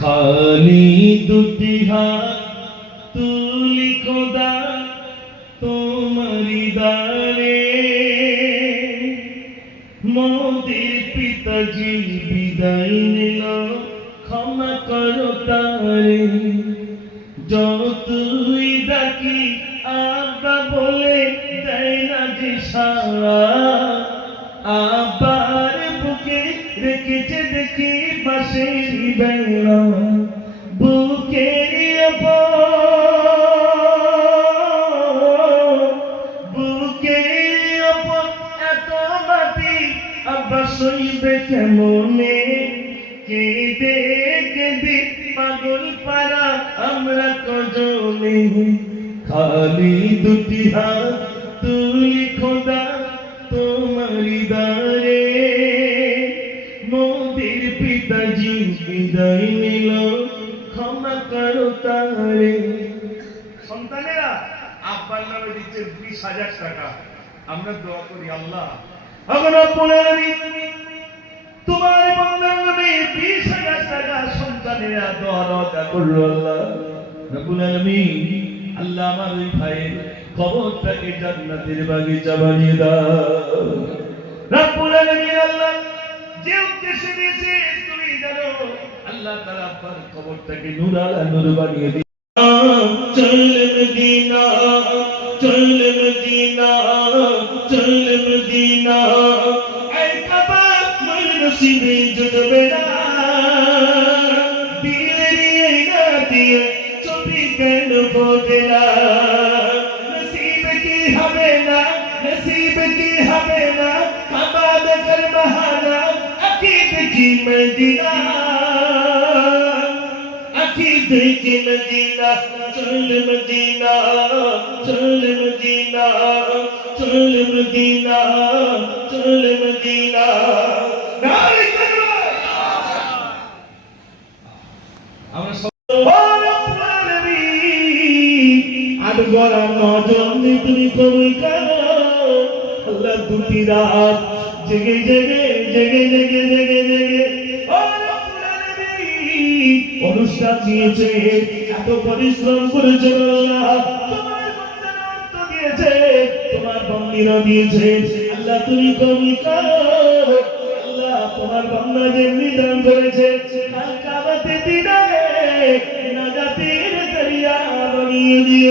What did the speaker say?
খালি দুটি হাত তুলি খোদা তোমারি দ্বারে, মোদের পিতাজি বিদায় নিল, ক্ষমা করো তারে। যতই ডাকি আব্বা বলে দেয় না যে সাড়া, আব্বার বুকে রেখেছে দেখি পাশের বেলা, বুকের বুকের ওপর এত মাটি আব্বা সইবে কেমনে, কেঁদে কেঁদে পাগল পারা আমরা কজনে। খালি দুটি হাত তুলি খোদা তোমারি দ্বারে, মোদের পিতাজি বিদায় নিল, ক্ষমা করো তারে। সন্তানেরা আব্বার নামে দিচ্ছে 20,000 টাকা। আমরা দোয়া করি, আল্লাহ তোমার বান্দার নামে 20,000 টাকা সন্তানেরা দোয়া করলো। আল্লাহ রাব্বুল আলামিন, আল্লাহ আমার ওই ভাইয়ের কবরটাকে জান্নাতের বাগিচা বানিয়ে দাও রাব্বুল আলামিন। আল্লাহ যে উদ্দেশ্যে দিয়েছে তুমি জানো, আল্লাহ তাআলা আব্বার কবরটাকে নূর আলা নূর বানিয়ে দিও। চল মদিনা চল মদিনা চল মদিনা, এই কাবা মোর নসিবে জুটবে না, দিলের এই রাতে ছবি কেন ফোটে না, নসিব কি হবে না, নসিব কি হবে না, কাবা দেখার বাহানা আকিদ কি মদিনা, আকিদ কি মদিনা। চল মদিনা চল মদিনা চল মদিনা চল মদিনা। আমরা সব আর গড়া নজন তুমি কবুল করো। আল্লাহ দুটি রাত জেগে জেগে জেগে জেগে জেগে জেগে অনুষ্ঠান দিয়েছে, এত পরিশ্রম করেছে, তোমার বান্দা রক্ত দিয়েছে, তোমার বন্দিরা দিয়েছে। আল্লাহ তুমি কবুল করো। আল্লাহ তোমার বান্দা যে নিদান করেছে, কাল কিয়ামতের দিনে নাজাতের জরিয়া বানিয়ে দিও।